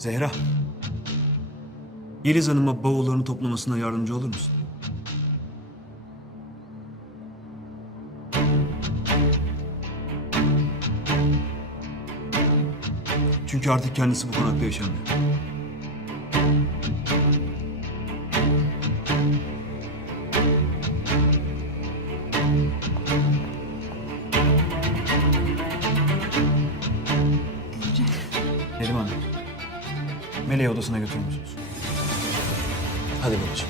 Zehra. Yeliz Hanım'a bavullarını toplamasına yardımcı olur musun? Çünkü artık kendisi bu konakta yaşamıyor. Meleği odasına götürür müsünüz? Hadi babacığım.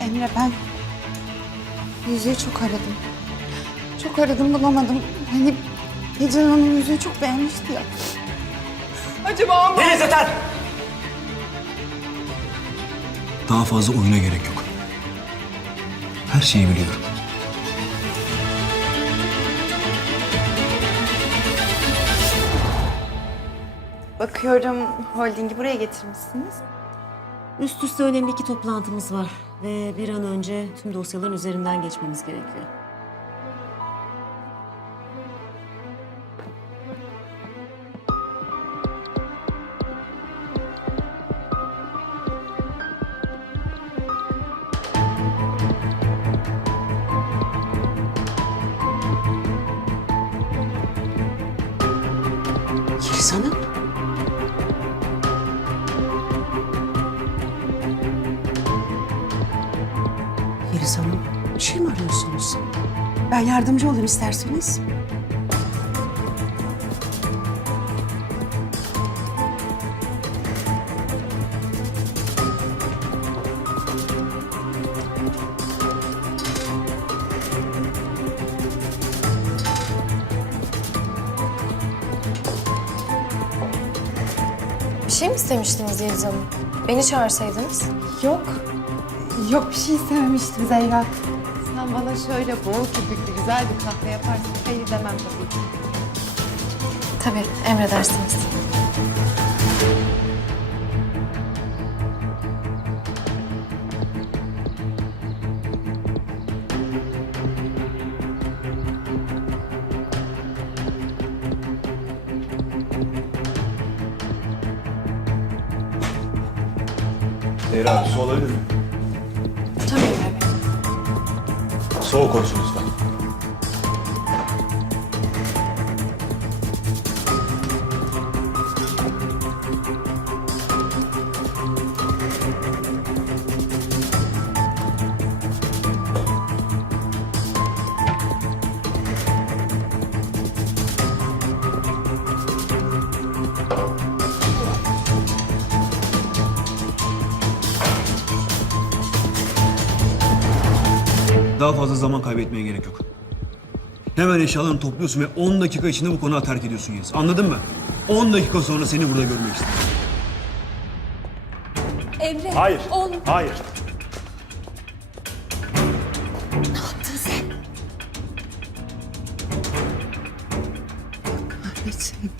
Emre ben yüzüğü çok aradım. Çok aradım bulamadım. Hani Ecel Hanım yüzüğü çok beğenmişti ya. Deniz yeter! Daha fazla oyuna gerek yok. Her şeyi biliyorum. Bakıyorum holdingi buraya getirmişsiniz. Üst üste önemli iki toplantımız var ve bir an önce tüm dosyaların üzerinden geçmemiz gerekiyor. Yeliz Hanım. Yeliz Hanım, bir şey mi arıyorsunuz? Ben yardımcı olayım isterseniz. Bir şey mi istemiştiniz Yeliz Hanım? Beni çağırsaydınız. Yok. Yok bir şey istememiştim Zehra. Sen bana şöyle bol köpüklü güzel bir kahve yaparsın. Hayır demem tabii ki. Tabii, emredersiniz. Zehra su olabilir mi? Soğuk olsun lütfen. Daha fazla zaman kaybetmeye gerek yok. Hemen eşyalarını topluyorsun ve 10 dakika içinde bu konağı terk ediyorsun Yeliz. Anladın mı? 10 dakika sonra seni burada görmek istiyorum. Emre, Hayır. oğlum. Hayır. Kahretsin.